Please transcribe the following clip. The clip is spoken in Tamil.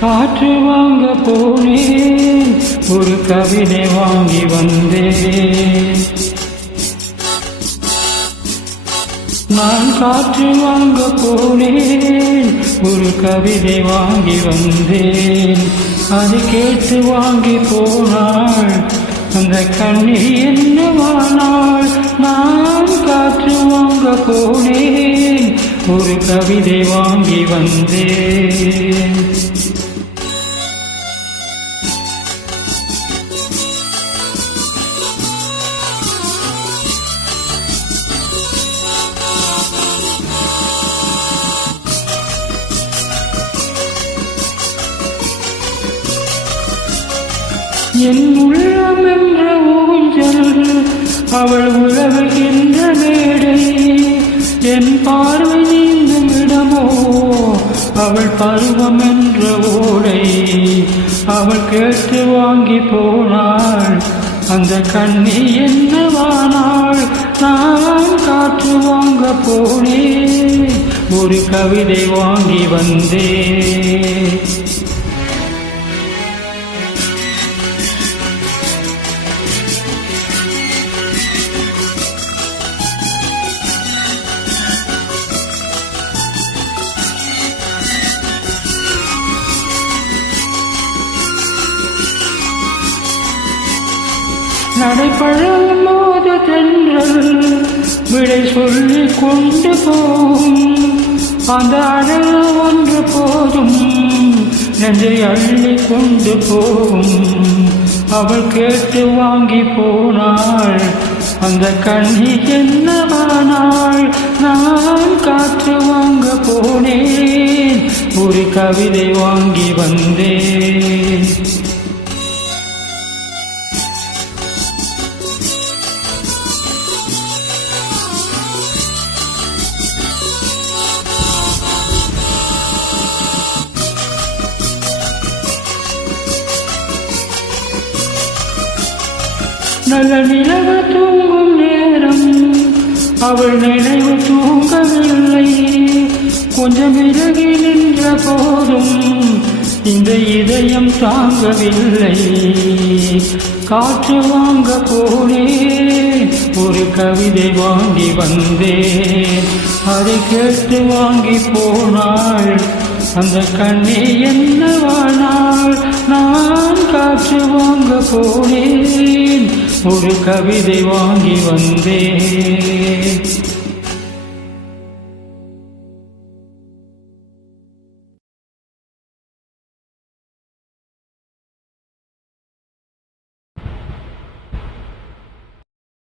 காற்று வாங்க போனேன், ஒரு கவிதை வாங்கி வந்தேன். நான் காற்று வாங்க போனேன், ஒரு கவிதை வாங்கி வந்தேன். அது கேட்டு வாங்கி போனாள் அந்த கண்ணி என்னவானாள். நான் காற்று வாங்க போனேன், ஒரு கவிதை வாங்கி வந்தேன். என் உள்ளம் என்ற ஊஞ்சல், அவள் உலவுகின்ற மேடை. என் பார்வை நீந்தும் இடமோ, அவள் பருவம் என்ற ஓடை. அவள் கேட்டு வாங்கி போனாள் அந்த கண்ணி என்னவானாள். நான் காற்று வாங்க போனேன், ஒரு கவிதை வாங்கி வந்தேன். நடைபழம் மோத தென்றல் விடை சொல்லி கொண்டு போகும். அந்த அழல் ஒன்று போதும், நெஞ்சை அள்ளி கொண்டு போகும். அவள் கேட்டு வாங்கி போனாள் அந்த கண்ணி என்னவானாள். நான் காற்று வாங்க போனேன், ஒரு கவிதை வாங்கி வந்தேன். நல்ல நிலவு தூங்கும் நேரம், அவள் நினைவு தூங்கவில்லை. கொஞ்சம் விலகி நின்ற போதும் இந்த இதயம் தாங்கவில்லை. காற்று வாங்க போனேன், ஒரு கவிதை வாங்கி வந்தேன். அதை கேட்டு வாங்கி போனாள் அந்த கண்ணி என்னவானாள். நான் காற்று வாங்க போனேன், ஒரு கவிதை வாங்கி வந்தேன்.